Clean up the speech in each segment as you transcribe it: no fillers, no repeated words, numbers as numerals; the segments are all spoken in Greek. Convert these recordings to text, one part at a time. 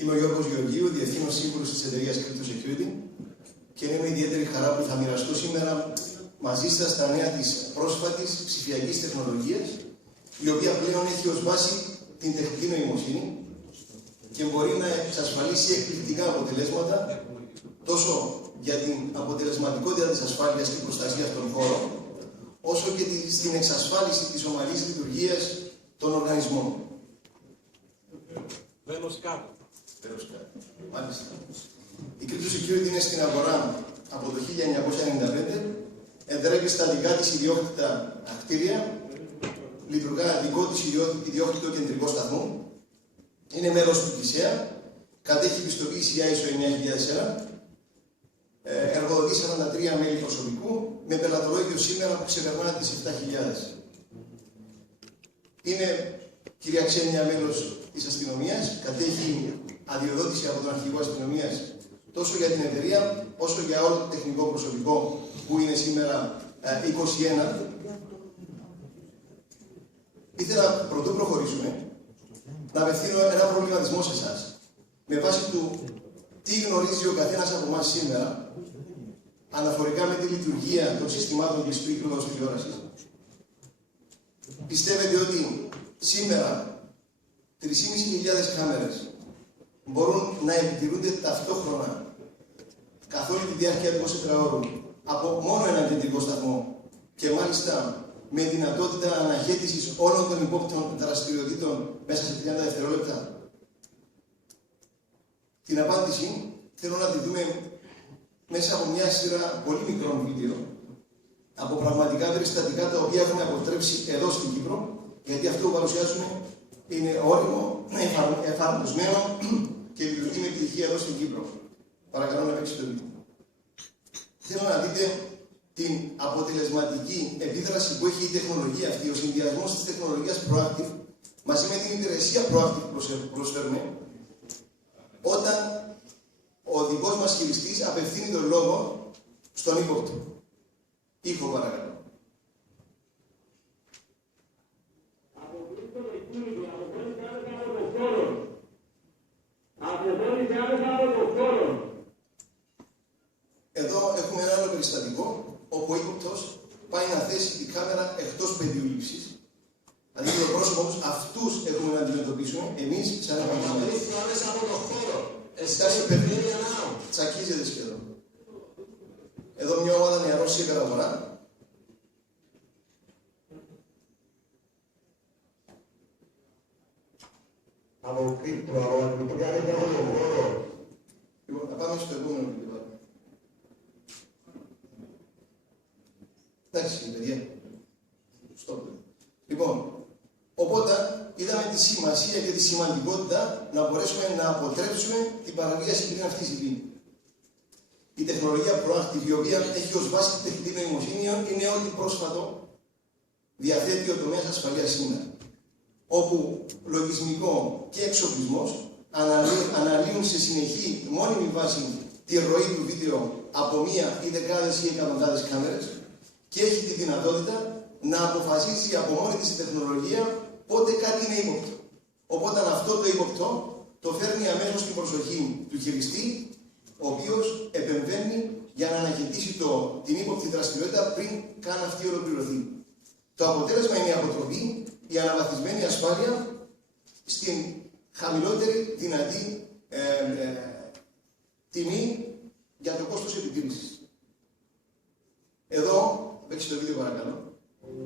Είμαι ο Γιώργος Γεωργίου, Διευθύνων Σύμβουλος της εταιρείας Crypto Security και είναι με ιδιαίτερη χαρά που θα μοιραστώ σήμερα μαζί σας τα νέα της πρόσφατης ψηφιακής τεχνολογίας, η οποία πλέον έχει ως βάση την τεχνητή νοημοσύνη και μπορεί να εξασφαλίσει εκπληκτικά αποτελέσματα τόσο για την αποτελεσματικότητα της ασφάλειας και προστασίας των χώρων, όσο και στην εξασφάλιση της ομαλής λειτουργίας των οργανισμών. Βαίνω κάτω. Μάλιστα. Η Crypto Security είναι στην αγορά από το 1995, εδρεύει στα δικά της ιδιόκτητα κτίρια, λειτουργά δικό της ιδιόκτητο κεντρικό σταθμό, είναι μέλος του ΚΙΣΕΑ, κατέχει πιστοποίηση ISO 9001, εργοδοτεί 43 μέλη προσωπικού, με πελατολόγιο σήμερα που ξεπερνά τις 7.000. Είναι, κυρία Ξένια, μέλος της αστυνομίας, κατέχει αδειοδότηση από τον αρχηγό αστυνομίας τόσο για την εταιρεία, όσο για όλο το τεχνικό προσωπικό που είναι σήμερα 21. Ήθελα, πρωτού προχωρήσουμε, να απευθύνω ένα προβληματισμό σε εσάς. Με βάση του τι γνωρίζει ο καθένας από εμάς σήμερα, αναφορικά με τη λειτουργία των συστημάτων κλειστού κύκλου τηλεόρασης. Πιστεύετε ότι σήμερα 3.500 κάμερες μπορούν να επιτηρούνται ταυτόχρονα καθ' όλη τη διάρκεια του 24ωρου από μόνο έναν κεντρικό σταθμό και μάλιστα με δυνατότητα αναχέτησης όλων των υπόπτων δραστηριοτήτων μέσα σε 30 δευτερόλεπτα? Την απάντηση θέλω να τη δούμε μέσα από μια σειρά πολύ μικρών βίντεο από πραγματικά περιστατικά τα οποία έχουμε αποτρέψει εδώ στην Κύπρο, γιατί αυτό που παρουσιάζουμε είναι όριμο, εφαρμοσμένο και λειτουργεί με επιτυχία εδώ στην Κύπρο. Παρακαλώ να παίξει το βίντεο. Θέλω να δείτε την αποτελεσματική επίδραση που έχει η τεχνολογία αυτή, ο συνδυασμός της τεχνολογίας Proactive μαζί με την υπηρεσία Proactive που προσφέρουμε, όταν ο δικός μας χειριστής απευθύνει τον λόγο στον ύποπτο. Ήχο, παρακαλώ. Εδώ έχουμε ένα άλλο περιστατικό, όπου ο ύποπτος πάει να θέσει την κάμερα εκτός πεδίου λήψης. Δηλαδή το πρόσωπο τους, αυτούς έχουμε να αντιμετωπίσουμε, εμείς σαν επαγγελματίες. Εστάσει παιδί, τσακίζεται σχεδόν. Εδώ μια ομάδα νεαρών σε καταγορά. Από Κρήτο, από Αντιπιάννη, από τον χώρο. Λοιπόν, θα πάμε στο επόμενο βίντεο. Εντάξει, παιδιά. Στόπ. Λοιπόν, οπότε είδαμε τη σημασία και τη σημαντικότητα να μπορέσουμε να αποτρέψουμε την παραβίαση πριν αυτή τη συμβεί. Η τεχνολογία Proactive, η οποία έχει ως βάση τη τεχνητή νοημοσύνη, είναι ό,τι πρόσφατο διαθέτει ο τομέας ασφαλείας σήμερα. Όπου λογισμικό και εξοπλισμός αναλύουν σε συνεχή μόνιμη βάση τη ροή του βίντεο από μία ή δεκάδες ή εκατοντάδες κάμερες και έχει τη δυνατότητα να αποφασίσει από μόνη της η τεχνολογία πότε κάτι είναι ύποπτο. Οπότε αυτό το ύποπτο το φέρνει αμέσως στην προσοχή του χειριστή, ο οποίος επεμβαίνει για να αναχαιτήσει την ύποπτη δραστηριότητα πριν καν αυτή ολοκληρωθεί. Το αποτέλεσμα είναι η αποτροπή, η αναβαθμισμένη ασφάλεια στην χαμηλότερη δυνατή τιμή για το κόστος επιτήρησης. Εδώ, παίξει το βίντεο παρακαλώ,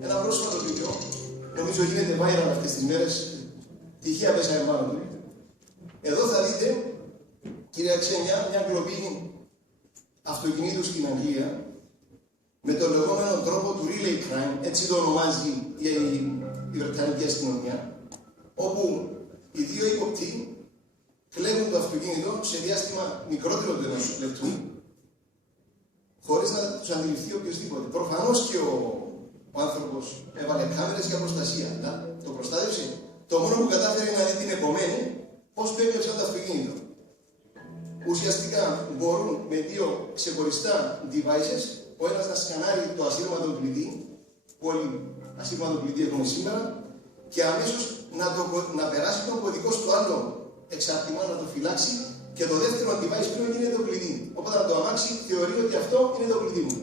ένα πρόσφατο βίντεο, νομίζω γίνεται viral αυτές τις μέρες, τυχαία πέσαμε πάνω του. Εδώ θα δείτε, κυρία Ξένια, μια κλοπή αυτοκινήτου στην Αγγλία, με το λεγόμενο τρόπο του relay crime, έτσι το ονομάζει η Βρετανική αστυνομία, όπου οι δύο ύποπτοι κλέβουν το αυτοκίνητο σε διάστημα μικρότερο του ενός λεπτού, χωρίς να τους αντιληφθεί οποιοδήποτε. Προφανώς και ο άνθρωπος έβαλε κάμερες για προστασία. Το προστάτευσε. Το μόνο που κατάφερε να δει την επομένη, πώς του έκλεψαν το αυτοκίνητο. Ουσιαστικά μπορούν με δύο ξεχωριστά devices, ο ένας να σκανάρει το ασύρματο κλειδί, που όλοι ασύρματο κλειδί έχουμε σήμερα, και αμέσως να περάσει τον κωδικό στο άλλο εξάρτημα να το φυλάξει και το δεύτερο device που είναι το κλειδί. Οπότε να το αμάξι θεωρεί ότι αυτό είναι το κλειδί μου.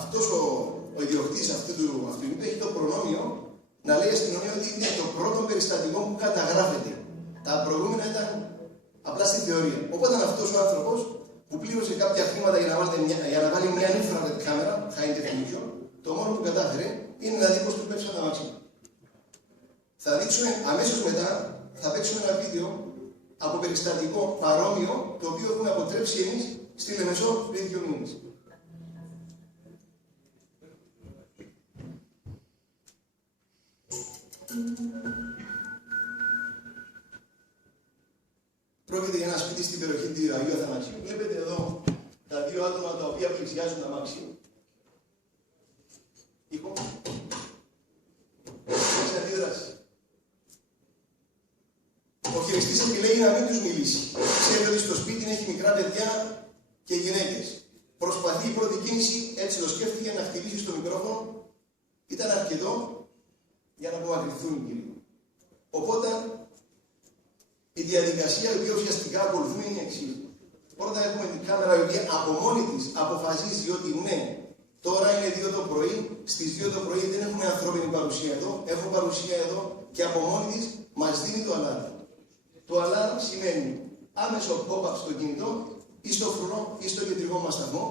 Αυτός ο ιδιοκτήτης αυτού του αυτοκινήτου έχει το προνόμιο να λέει η αστυνομία ότι είναι το πρώτο περιστατικό που καταγράφεται. Τα προηγούμενα ήταν απλά στη θεωρία. Οπότε αυτός ο άνθρωπος που πλήρωσε κάποια χρήματα για να βάλει μια infrared κάμερα, high definition, το μόνο που κατάφερε είναι να δει πώς του πέψαν τα μάξι. Θα δείξουμε αμέσως μετά, θα παίξουμε ένα βίντεο από περιστατικό παρόμοιο, το οποίο έχουμε αποτρέψει εμείς στη Λεμεσό πριν 2 μήνες. Πρόκειται για ένα σπίτι στην περιοχή του Αγίου Αθανασίου. Βλέπετε εδώ τα δύο άτομα τα οποία πλησιάζουν τα μάξι. Ήχο. Έχει αντίδραση. Ο χειριστής επιλέγει να μην τους μιλήσει. Ξέρει ότι στο σπίτι έχει μικρά παιδιά και γυναίκες. Προσπαθεί η πρώτη κίνηση, έτσι το σκέφτηκε, να χτυπήσει στο μικρόφωνο. Ήταν αρκετό για να απομακρυνθούν οι κύριοι. Οπότε, η διαδικασία η οποία ουσιαστικά ακολουθούμε είναι η εξής. Πρώτα έχουμε την κάμερα η οποία από μόνη της αποφασίζει ότι ναι, τώρα είναι 2 το πρωί, στις 2 το πρωί δεν έχουμε ανθρώπινη παρουσία εδώ, έχω παρουσία εδώ και από μόνη της μας δίνει το αλάρμ. Το αλάρμ σημαίνει άμεσο pop-up στο κινητό ή στο φρουρό ή στο κεντρικό μας σταθμό,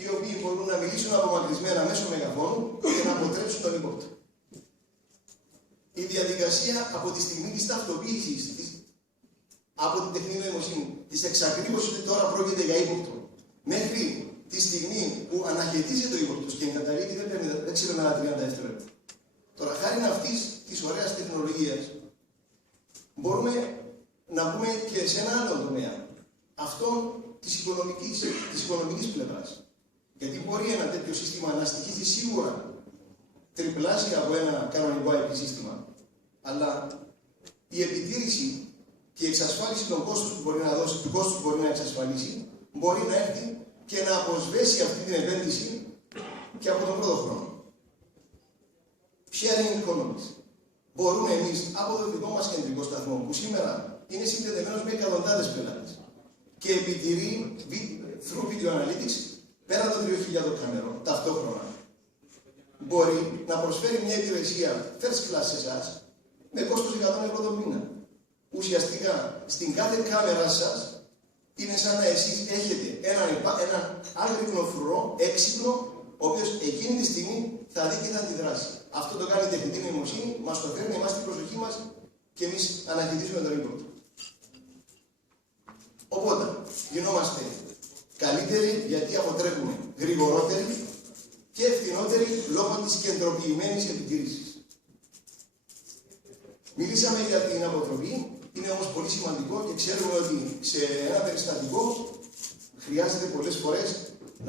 οι οποίοι μπορούν να μιλήσουν απομακρυσμένα μέσω μεγαφώνου και να αποτρέψουν τον ύποπτο. Η διαδικασία από τη στιγμή της ταυτοποίησης από την τεχνητή νοημοσύνη, της εξακρίβωσης ότι τώρα πρόκειται για ύποπτο, μέχρι τη στιγμή που αναχαιτίζεται ο ύποπτος και εγκαταλείπει δεν ξέρω με ένα 30 δευτερόλεπτα. Τώρα, χάρη αυτής της ωραίας τεχνολογίας, μπορούμε να πούμε και σε ένα άλλο τομέα, αυτόν της οικονομικής πλευράς. Γιατί μπορεί ένα τέτοιο σύστημα να στοιχίζει σίγουρα τριπλάσια από ένα κανονικό IP σύστημα, αλλά η επιτήρηση και η εξασφάλιση των κόστους που μπορεί να δώσει, του κόστους που μπορεί να εξασφαλίσει, μπορεί να έρθει και να αποσβέσει αυτή την επένδυση και από τον πρώτο χρόνο. Sharing economies. Μπορούμε εμείς από το δικό μας κεντρικό σταθμό, που σήμερα είναι συνδεδεμένος με εκατοντάδες πελάτες και επιτηρεί through video analytics πέρα των 3.000 καμερών ταυτόχρονα, μπορεί να προσφέρει μια υπηρεσία first class σε εσάς με κόστος 100 ευρώ το μήνα. Ουσιαστικά, στην κάθε κάμερα σας είναι σαν να εσείς έχετε έναν άγρυπνο φρουρό, έξυπνο, ο οποίος εκείνη τη στιγμή θα δει και θα αντιδράσει. Αυτό το κάνει η τεχνητή νοημοσύνη, μας το φέρνει εμάς την προσοχή μας και εμείς αναχαιτίζουμε τον ύποπτο. Οπότε, γινόμαστε καλύτεροι γιατί αποτρέπουμε γρηγορότεροι και ευθυνότεροι λόγω της κεντροποιημένης επιτήρησης. Μιλήσαμε για την αποτροπή, είναι όμως πολύ σημαντικό και ξέρουμε ότι σε ένα περιστατικό χρειάζεται πολλές φορές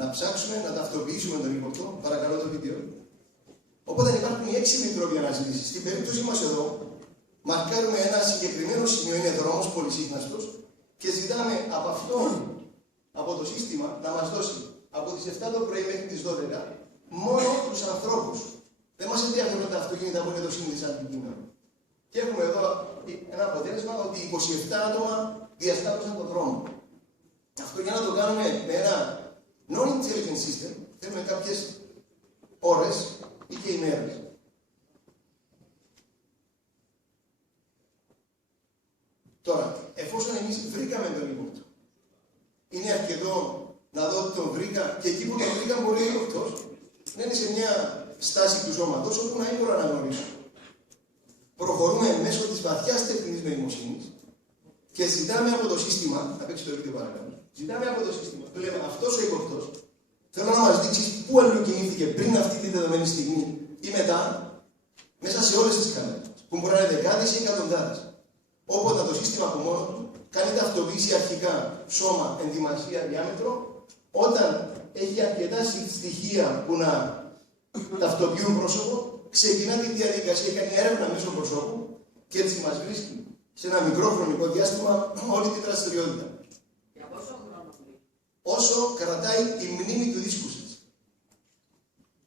να ψάξουμε, να ταυτοποιήσουμε τον ύποπτο. Παρακαλώ το βίντεο. Οπότε υπάρχουν οι 6 τρόποι αναζήτησης. Στην περίπτωση μας εδώ, μαρκάρουμε ένα συγκεκριμένο σημείο, είναι δρόμος πολυσύχναστος και ζητάμε από αυτόν, από το σύστημα, να μας δώσει από τις 7 το πρωί μέχρι τις 12 μόνο τους ανθρώπους. Δεν μας ενδιαφέρουν τα αυτοκίνητα που είναι το σύνδεση αντικείμενο. Και έχουμε εδώ ένα αποτέλεσμα ότι 27 άτομα διασταύρωσαν τον δρόμο. Αυτό για να το κάνουμε με ένα non-intelligent system, θέλουμε κάποιες ώρες ή και ημέρες. Τώρα, εφόσον εμείς βρήκαμε τον ύποπτο, είναι αρκετό να δω ότι τον βρήκα και εκεί που τον βρήκα μπορεί ο ύποπτος να είναι σε μια στάση του σώματος όπου να μην μπορώ να γνωρίσω. Προχωρούμε μέσω της βαθιάς τεχνητής νοημοσύνης και ζητάμε από το σύστημα, θα παίξει το βίντεο παρακαλώ, ζητάμε από το σύστημα, του λέμε αυτός ο ύποπτος, θέλω να μας δείξεις πού αλληλοκινήθηκε πριν αυτή τη δεδομένη στιγμή ή μετά, μέσα σε όλες τις κάμερες, που μπορεί να είναι δεκάδες ή εκατοντάδες. Όποτε το σύστημα από μόνο του κάνει ταυτοποίηση αρχικά σώμα, ενδυμασία, διάμετρο, όταν έχει αρκετά στοιχεία που να ταυτοποιούν πρόσωπο, ξεκινά τη διαδικασία, κάνει έρευνα μέσω προσώπου και έτσι μας βρίσκει σε ένα μικρό χρονικό διάστημα όλη τη δραστηριότητα. Για πόσο χρόνο? Όσο κρατάει η μνήμη του δίσκου σας.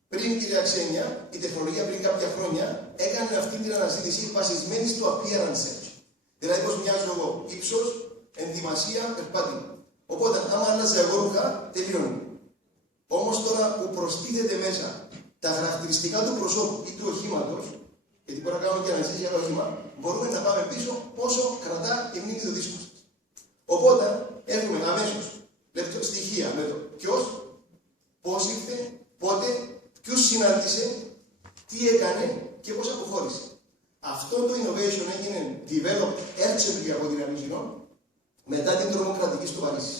Πριν, κυρία Ξένια, η τεχνολογία πριν κάποια χρόνια έκανε αυτή την αναζήτηση βασισμένη στο appearance search. Δηλαδή, πώς μοιάζω εγώ, ύψος, ενδυμασία, περπάτημα. Οπότε, άμα άλλαζα εγώ ρούχα, τελειώνει. Όμως τώρα που προστίθεται μέσα τα χαρακτηριστικά του προσώπου ή του οχήματος, γιατί μπορεί να κάνουμε και αναζήτηση για το όχημα, μπορούμε να πάμε πίσω πόσο κρατά η μνήμη του δίσκου σας. Οπότε έχουμε αμέσως στοιχεία με το ποιος, πώς ήρθε, πότε, ποιους συνάντησε, τι έκανε και πώς αποχώρησε. Αυτό το innovation έγινε developed urgently από την Avignon μετά την τρομοκρατική στο Παρίσι,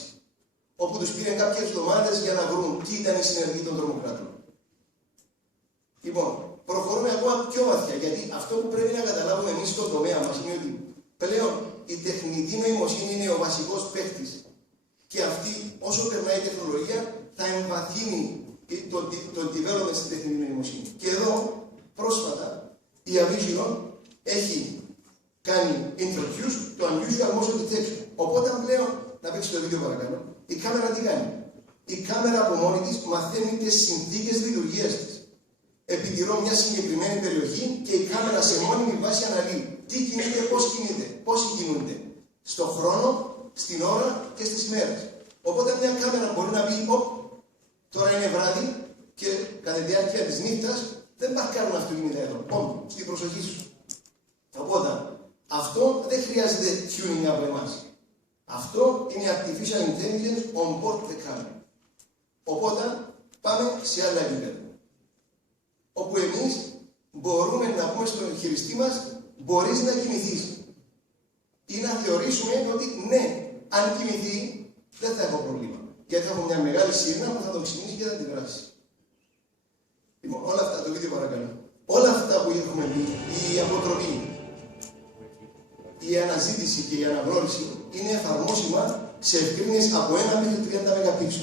όπου τους πήραν κάποιες εβδομάδες για να βρουν τι ήταν η συνεργή των τρομοκράτων. Λοιπόν, προχωρούμε ακόμα πιο βαθιά, γιατί αυτό που πρέπει να καταλάβουμε εμείς στον τομέα μας είναι ότι πλέον η τεχνητή νοημοσύνη είναι ο βασικός παίκτης και αυτή, όσο περνάει η τεχνολογία, θα εμβαθύνει το development στην τεχνητή νοημοσύνη. Και εδώ, πρόσφατα, η Avignon έχει κάνει introduce το unusual motion detection. Οπότε πλέον, να παίξει το βίντεο παρακαλώ, η κάμερα τι κάνει. Η κάμερα από μόνη της μαθαίνει τις συνθήκες λειτουργίας της. Επιτηρώ μια συγκεκριμένη περιοχή και η κάμερα σε μόνιμη βάση αναλύει τι κινείται, πόσοι κινούνται, στον χρόνο, στην ώρα και στις ημέρες. Οπότε μια κάμερα μπορεί να πει, τώρα είναι βράδυ και κατά τη διάρκεια της νύχτας δεν παρκάρουν αυτοκίνητα εδώ. Στην προσοχή σου. Οπότε αυτό δεν χρειάζεται tuning από εμάς. Αυτό είναι artificial intelligence on board the camera. Οπότε πάμε σε άλλα επίπεδα. Όπου εμείς μπορούμε να πούμε στον χειριστή μας, μπορείς να κοιμηθείς. Ή να θεωρήσουμε ότι ναι, αν κοιμηθεί, δεν θα έχω πρόβλημα. Γιατί θα έχω μια μεγάλη σύρνα που θα τον ξυπνήσει και θα την περάσει. Λοιπόν, όλα αυτά, το βίντεο παρακαλώ. Όλα αυτά που έχουμε πει, η αποτροπή, η αναζήτηση και η αναγνώριση είναι εφαρμόσιμα σε ευκρίνειες από 1 μέχρι 30 MP.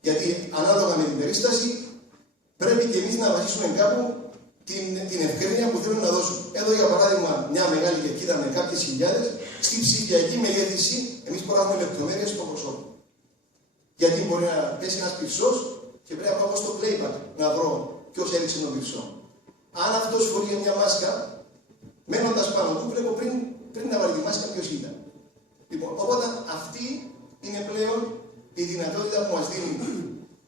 Γιατί ανάλογα με την περίσταση, πρέπει και εμείς να βασίσουμε κάπου την ευκαιρία που θέλουν να δώσουν. Εδώ, για παράδειγμα, μια μεγάλη κερκίδα με κάποιες χιλιάδες, στη ψηφιακή μεγέθυνση, εμείς μπορούμε να έχουμε λεπτομέρειες στο προσώπο. Γιατί μπορεί να πέσει ένας πυρσός και πρέπει να πάω στο playback να βρω ποιος έριξε τον πυρσό. Αν αυτός φορεί μια μάσκα, μένοντας πάνω του, βλέπω πριν να βάλει τη μάσκα ποιος ήταν. Λοιπόν, οπότε αυτή είναι πλέον η δυνατότητα που μας δίνει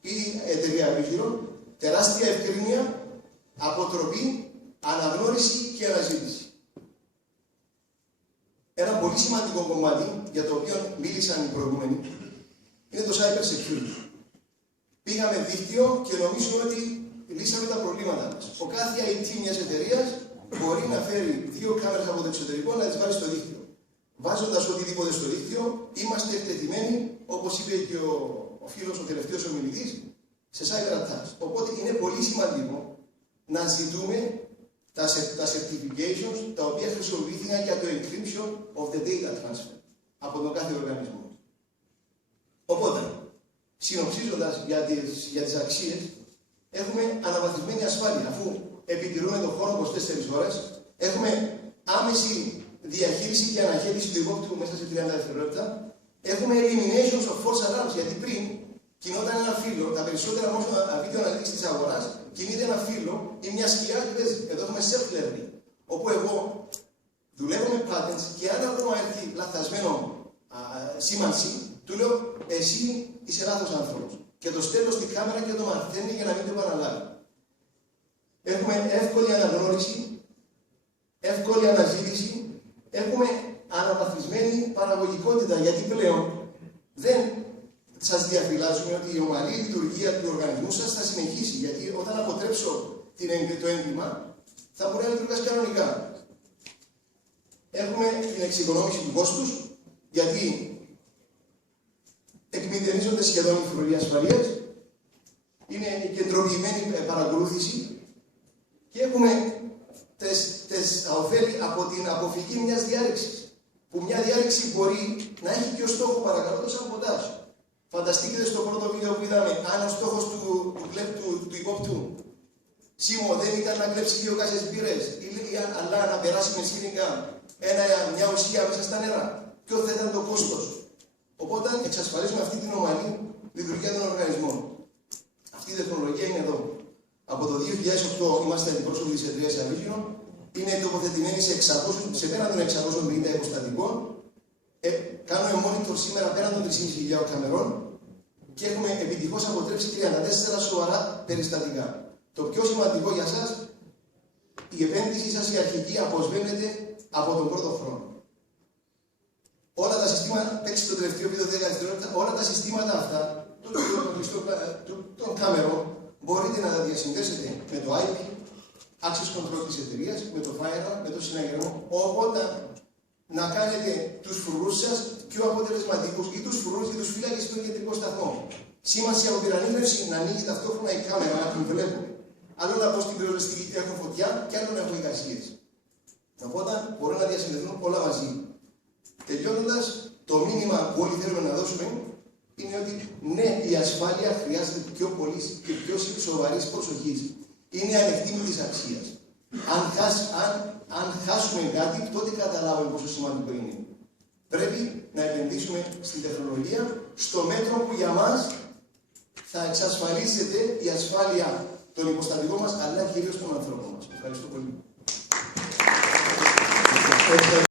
η εταιρεία Avignon. Τεράστια ευκρίνεια, αποτροπή, αναγνώριση και αναζήτηση. Ένα πολύ σημαντικό κομμάτι, για το οποίο μίλησαν οι προηγούμενοι, είναι το cyber security. Πήγαμε δίκτυο και νομίζουμε ότι λύσαμε τα προβλήματά μας. Ο κάθε IT μιας εταιρείας μπορεί να φέρει 2 κάμερες από το εξωτερικό να τις βάλει στο δίκτυο. Βάζοντας οτιδήποτε στο δίκτυο, είμαστε εκτεθειμένοι, όπως είπε και ο φίλος, ο τελευταίος ομιλητής, σε cyber attacks. Οπότε είναι πολύ σημαντικό να ζητούμε τα certifications τα οποία χρησιμοποιήθηκαν για το encryption of the data transfer από τον κάθε οργανισμό. Οπότε, συνοψίζοντας για τις αξίες, έχουμε αναβαθμισμένη ασφάλεια. Αφού επιτηρούμε τον χώρο 24 ώρες, έχουμε άμεση διαχείριση και αναχέτηση του υπόπτου μέσα σε 30 δευτερόλεπτα. Έχουμε elimination of false alarms, γιατί πριν κινόταν ένα φύλλο, τα περισσότερα όμως βίντεο αναλύσεις της αγοράς, κινείται ένα φύλλο ή μια σκιά και παίζει. Εδώ έχουμε self-learning, όπου εγώ δουλεύω με patents και αν ακόμα έρθει λαθασμένο σήμανση, του λέω εσύ είσαι λάθος άνθρωπος. Και το στέλνω στην κάμερα και το μαθαίνει για να μην το επαναλάβει. Έχουμε εύκολη αναγνώριση, εύκολη αναζήτηση, έχουμε αναβαθμισμένη παραγωγικότητα, γιατί πλέον δεν σας διαφυλάσσουμε ότι η ομαλή λειτουργία του οργανισμού σας θα συνεχίσει, γιατί όταν αποτρέψω το έγκλημα θα μπορεί να λειτουργήσει κανονικά. Έχουμε την εξοικονόμηση του κόστους, γιατί εκμηδενίζονται σχεδόν οι φρουροί ασφαλείας, είναι η κεντροποιημένη παρακολούθηση και έχουμε τα ωφέλη από την αποφυγή μιας διάρρηξης. Που μια διάρρηξη μπορεί να έχει και ως στόχο, παρακαλώ, το σαμποτάζ. Φανταστείτε στο πρώτο βίντεο που είδαμε, αν ο στόχος του υπόπτου Σίμω δεν ήταν να κλέψει 2 κάσες μπύρες, αλλά να περάσει με σύριγγα μια ουσία μέσα στα νερά. Ποιο θα ήταν το κόστος. Οπότε εξασφαλίζουμε αυτή την ομαλή λειτουργία των οργανισμών. Αυτή η τεχνολογία είναι εδώ. Από το 2008 είμαστε αντιπρόσωποι της εταιρείας Avignon είναι τοποθετημένοι σε πέραν των 650 υποστατικών. Κάνουμε monitor σήμερα πέραν των 3.500 καμερών και έχουμε επιτυχώς αποτρέψει 34 σοβαρά περιστατικά. Το πιο σημαντικό για σας, η επένδυσή σας η αρχική αποσβαίνεται από τον πρώτο χρόνο. Όλα τα συστήματα, παίξτε το τελευταίο βίντεο 10 δευτερόλεπτα, όλα τα συστήματα αυτά των κάμερων μπορείτε να τα διασυνδέσετε με το IP, access control της εταιρείας, με το firewall, με το συναγερμό, οπότε να κάνετε τους φρουρούς σας πιο αποτελεσματικούς ή τους φρουρούς ή τους φύλακες στον κεντρικό σταθμό. Σήμανση από την ανήμευση να ανοίγει ταυτόχρονα η κάμερα, να την βλέπουμε. Άλλο να πω στην πυροσβεστική έχω φωτιά και άλλο να έχω εικασίες. Οπότε μπορούν να διασυνδεθούν όλα μαζί. Τελειώνοντας, το μήνυμα που όλοι θέλουμε να δώσουμε είναι ότι ναι, η ασφάλεια χρειάζεται πιο πολύ και πιο σοβαρής προσοχής. Είναι ανεκτήμητης αξίας. Αν χάσουμε κάτι, τότε καταλάβουμε πόσο σημαντικό είναι. Πρέπει να επενδύσουμε στην τεχνολογία στο μέτρο που για μας θα εξασφαλίσετε η ασφάλεια των υποστατικών μας, αλλά κυρίως των ανθρώπων μας. Ευχαριστώ πολύ.